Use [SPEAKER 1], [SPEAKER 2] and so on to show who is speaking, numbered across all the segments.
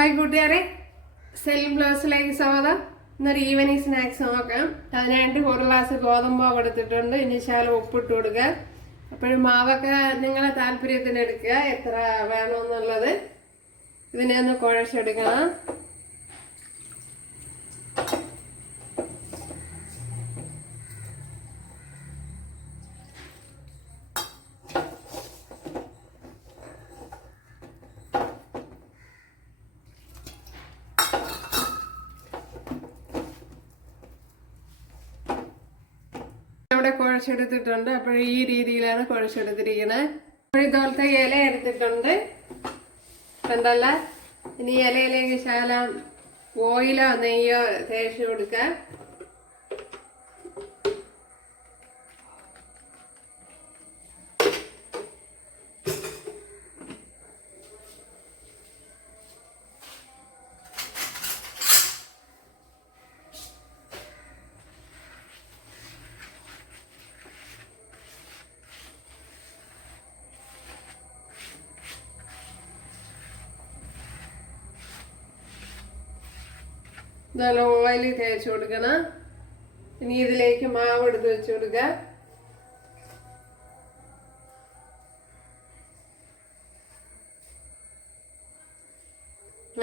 [SPEAKER 1] Hi കൂട്ടുകാരെ. Cell ബ്ലൗസിലേക്ക് സ്വാഗതം. ഇന്നൊരു ഈവനിങ് സ്നാക്സ് നോക്കാം. അതിനായിട്ട് ഒരു ഗ്ലാസ് ഗോതമ്പ് കൊടുത്തിട്ടുണ്ട് ഇനി ശാലം ഉപ്പിട്ട് കൊടുക്കുക. അപ്പോഴും മാവൊക്കെ നിങ്ങളെ താല്പര്യത്തിന് എടുക്കുക. എത്ര വേണമെന്നുള്ളത് ഇതിനെ ഒന്ന് കുഴച്ചെടുക്കണം. അവിടെ കുഴച്ചെടുത്തിട്ടുണ്ട്. അപ്പോൾ ഈ രീതിയിലാണ് കുഴച്ചെടുത്തിരിക്കുന്നത്. അപ്പോൾ ഇതുപോലത്തെ ഇല എടുത്തിട്ടുണ്ട്. കണ്ടല്ല? ഇനി ഇലയിലേക്ക് ശകലം ഓയിലോ നെയ്യോ തേച്ച് കൊടുക്കുക നല്ല ഓയിൽ തേച്ച് കൊടുക്കണം. ഇനി ഇതിലേക്ക് മാവ് എടുത്ത് വെച്ച് കൊടുക്കുക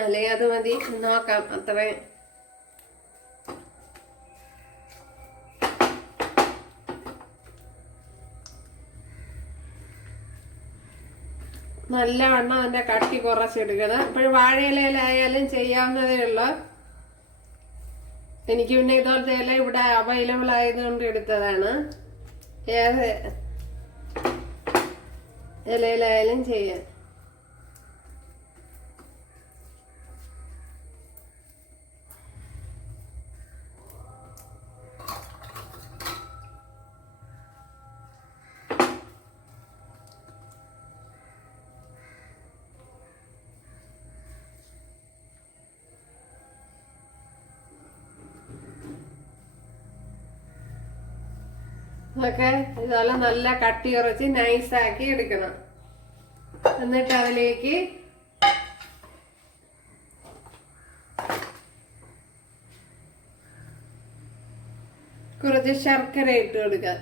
[SPEAKER 1] അല്ലെങ്കിൽ അത് മതി. നോക്കാം അത്രയും നല്ലവണ്ണം അതിന്റെ കട്ടി കുറച്ചെടുക്കണം ഇപ്പോഴും വാഴയിലയിലായാലും ചെയ്യാവുന്നതേ ഉള്ളൂ. എനിക്ക് പിന്നെ ഇതുപോലത്തെ ഇല ഇവിടെ അവൈലബിൾ ആയതുകൊണ്ട് എടുത്തതാണ്. ഏത് ഇലയിലായാലും ചെയ്യാം. ഒക്കെ ഇതെല്ലാം നല്ല കട്ടി കുറച്ച് നൈസാക്കി എടുക്കണം. എന്നിട്ട് അതിലേക്ക് കുറച്ച് ശർക്കര ഇട്ട് കൊടുക്കുക.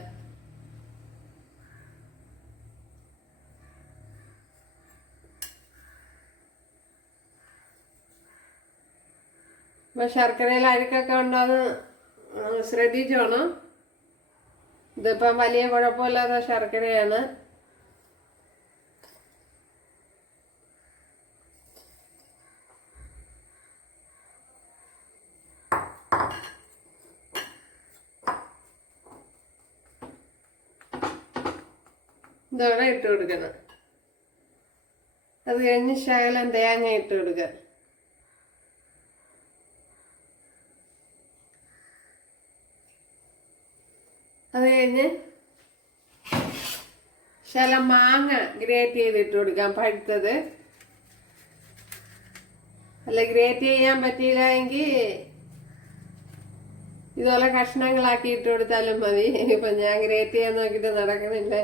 [SPEAKER 1] അപ്പൊ ശർക്കരയിൽ അഴുക്കൊക്കെ ഉണ്ടോ എന്ന് ശ്രദ്ധിച്ചോണം. ഇതിപ്പം വലിയ കുഴപ്പമില്ലാത്ത ശർക്കരയാണ്. ഇതോടെ ഇട്ട് കൊടുക്കണം. അത് കഴിഞ്ഞ് ശകലം തേങ്ങ ഇട്ട് കൊടുക്കുക. അത് കഴിഞ്ഞ് ശല മാങ്ങ ഗ്രേറ്റ് ചെയ്തിട്ട് കൊടുക്കാം. പഴുത്തത് അല്ല ഗ്രേറ്റ് ചെയ്യാൻ പറ്റിയില്ല എങ്കിൽ ഇതുപോലെ കഷ്ണങ്ങളാക്കി ഇട്ട് കൊടുത്താലും മതി. ഇപ്പൊ ഞാൻ ഗ്രേറ്റ് ചെയ്യാൻ നോക്കിയിട്ട് നടക്കണില്ല.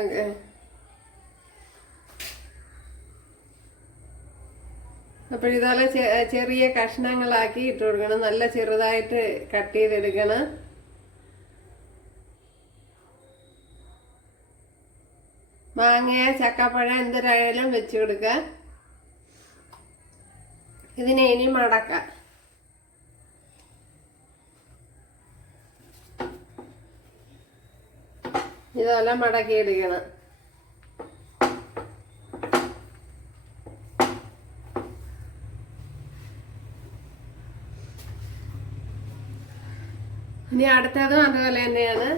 [SPEAKER 1] ഓക്കെ. അപ്പോൾ ഇതുപോലെ ചെറിയ കഷ്ണങ്ങളാക്കി ഇട്ട് കൊടുക്കണം. നല്ല ചെറുതായിട്ട് കട്ട് ചെയ്തെടുക്കണം. മാങ്ങ ചക്കപ്പഴം എന്തൊരായാലും വെച്ച് കൊടുക്കുക. ഇതിനെ ഇനി മടക്ക. ഇതെല്ലാം മടക്കി ഇനി അടുത്തതും അതുപോലെ തന്നെയാണ്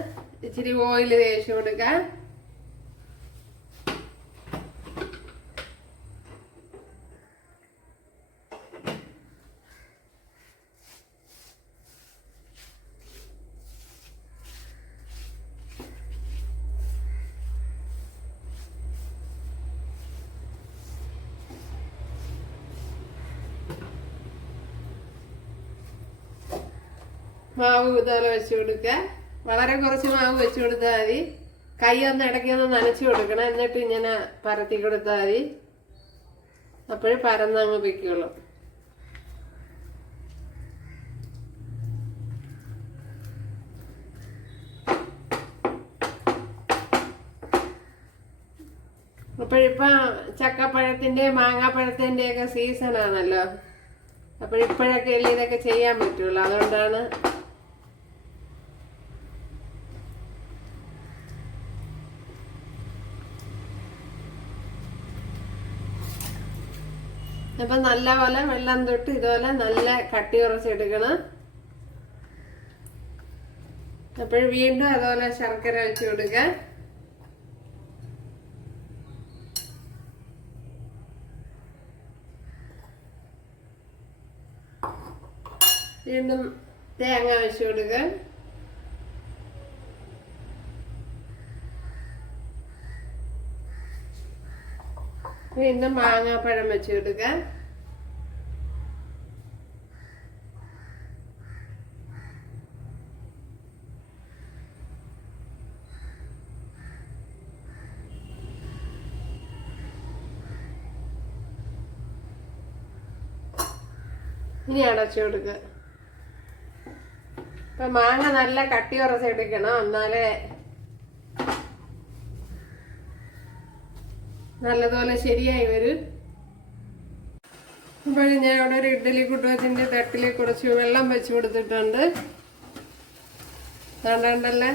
[SPEAKER 1] ഇച്ചിരി ഓയിൽ തേച്ച് കൊടുക്കുക മാവ് ഇതുപോലെ വെച്ച് കൊടുക്കുക വളരെ കുറച്ച് മാവ് വെച്ച് കൊടുത്താൽ മതി. കൈ ഒന്ന് ഇടയ്ക്ക് ഒന്ന് നനച്ച് കൊടുക്കണം. എന്നിട്ട് ഇങ്ങനെ പരത്തി കൊടുത്താൽ മതി. അപ്പോഴും പരന്നങ്ങ് വെക്കുള്ളൂ അപ്പോഴിപ്പം ചക്കപ്പഴത്തിന്റെ മാങ്ങാപ്പഴത്തിന്റെയൊക്കെ സീസൺ ആണല്ലോ. അപ്പോഴിപ്പോഴൊക്കെ അല്ലേ ഇതൊക്കെ ചെയ്യാൻ പറ്റുള്ളൂ. അതുകൊണ്ടാണ് അപ്പൊ നല്ല പോലെ വെള്ളം തൊട്ട് ഇതുപോലെ നല്ല കട്ടി ഉറച്ചെടുക്കണം അപ്പോൾ വീണ്ടും അതുപോലെ ശർക്കര വെച്ച് കൊടുക്കുക വീണ്ടും തേങ്ങ വെച്ച് കൊടുക്കുക വീണ്ടും മാങ്ങാപ്പഴം വെച്ച് കൊടുക്കാം. ഇനി അടച്ചു കൊടുക്കുക ഇപ്പൊ മാങ്ങ നല്ല കട്ടി ഉറച്ചെടുക്കണം എന്നാലേ നല്ലതുപോലെ ശരിയായി വരും. അപ്പോൾ ഞാൻ ഇവിടെ ഒരു ഇഡ്ഡലി കുട്ടത്തിന്റെ തട്ടിൽ കുറച്ച് വെള്ളം വെച്ച് കൊടുത്തിട്ടുണ്ട്. കണ്ടല്ലേ?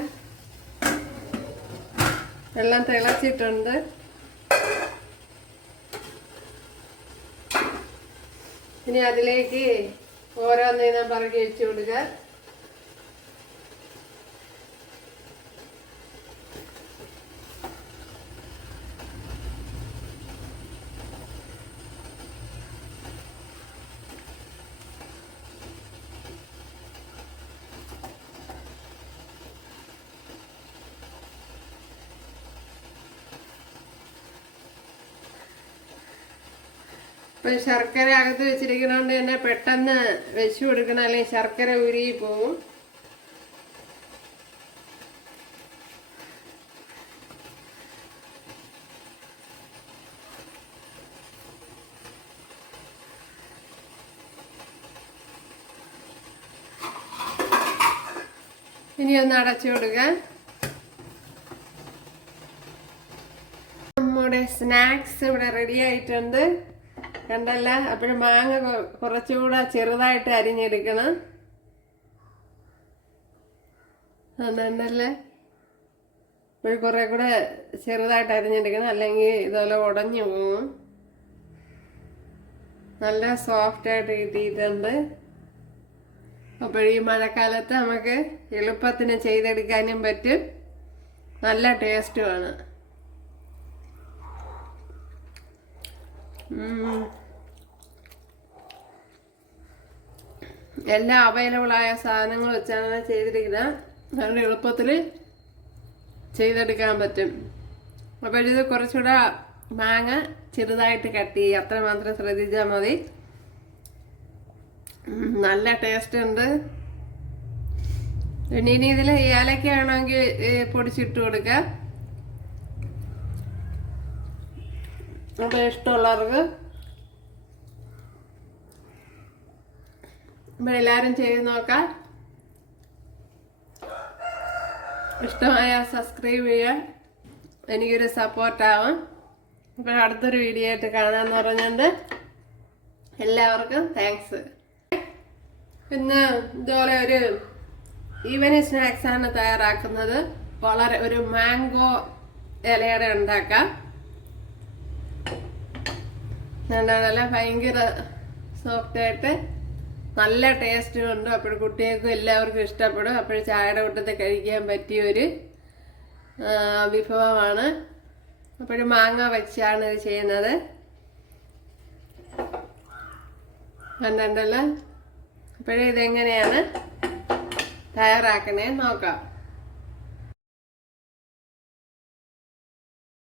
[SPEAKER 1] വെള്ളം തിളച്ചിട്ടുണ്ട്. ഇനി അതിലേക്ക് ഓരോന്ന് ഞാൻ പറഞ്ഞു വെച്ച് കൊടുക്കുക ഇപ്പൊ ശർക്കര അകത്ത് വെച്ചിരിക്കണോണ്ട് തന്നെ പെട്ടെന്ന് വെച്ചു കൊടുക്കണം അല്ലെങ്കിൽ ശർക്കര ഉരുകി പോവും. ഇനി ഒന്ന് അടച്ചു കൊടുക്കുക നമ്മുടെ സ്നാക്സ് ഇവിടെ റെഡി ആയിട്ടുണ്ട്. കണ്ടല്ല? അപ്പോഴും മാങ്ങ കുറച്ചുകൂടെ ചെറുതായിട്ട് അരിഞ്ഞെടുക്കണം. നന്നല്ലേ ഇപ്പോൾ കുറെ കൂടെ ചെറുതായിട്ട് അരിഞ്ഞെടുക്കണം. അല്ലെങ്കിൽ ഇതുപോലെ ഉടഞ്ഞു പോകും നല്ല സോഫ്റ്റ് ആയിട്ട് കിട്ടിയിട്ടുണ്ട്. അപ്പോൾ ഈ മഴക്കാലത്ത് നമുക്ക് എളുപ്പത്തിന് ചെയ്തെടുക്കാനും പറ്റും. നല്ല ടേസ്റ്റുമാണ് എല്ലാ അവൈലബിൾ ആയ സാധനങ്ങൾ വെച്ചാണ് ചെയ്തിരിക്കുന്നത് നല്ല എളുപ്പത്തിൽ ചെയ്തെടുക്കാൻ പറ്റും. അപ്പോൾ ഇത് കുറച്ചുകൂടെ മാങ്ങ ചെറുതായിട്ട് കട്ട് ചെയ്യുക അത്ര മാത്രം ശ്രദ്ധിച്ചാൽ മതി. നല്ല ടേസ്റ്റ് ഉണ്ട്. പിന്നെ ഇനി ഇതിൽ ഏലക്ക ആണെങ്കിൽ പൊടിച്ചിട്ട് കൊടുക്കാം. അപ്പോൾ ഇഷ്ടമുള്ളവർക്ക് ഇവിടെ എല്ലാവരും ചെയ്ത് നോക്കാം ഇഷ്ടമായ സബ്സ്ക്രൈബ് ചെയ്യാൻ എനിക്കൊരു സപ്പോർട്ടാവും അപ്പോൾ അടുത്തൊരു വീഡിയോ ആയിട്ട് കാണാമെന്ന് പറഞ്ഞുകൊണ്ട് എല്ലാവർക്കും താങ്ക്സ് പിന്നെ ഇതുപോലെ ഒരു ഈവനിങ് സ്നാക്സാണ് തയ്യാറാക്കുന്നത്. വളരെ ഒരു മാംഗോ ഇലയുടെ ഉണ്ടാക്കാം. എന്താണല്ല ഭയങ്കര സോഫ്റ്റ് ആയിട്ട്. നല്ല ടേസ്റ്റും ഉണ്ട്. അപ്പോൾ കുട്ടികൾക്കും എല്ലാവർക്കും ഇഷ്ടപ്പെടും. അപ്പോൾ ചായയുടെ കൂട്ടത്തിൽ കഴിക്കാൻ പറ്റിയ ഒരു വിഭവമാണ്. അപ്പോൾ മാങ്ങ വെച്ചാണ് ഇത് ചെയ്യുന്നത്. കണ്ടല്ലോ അപ്പോഴേ ഇതെങ്ങനെയാണ് തയ്യാറാക്കണേ? നോക്കാം.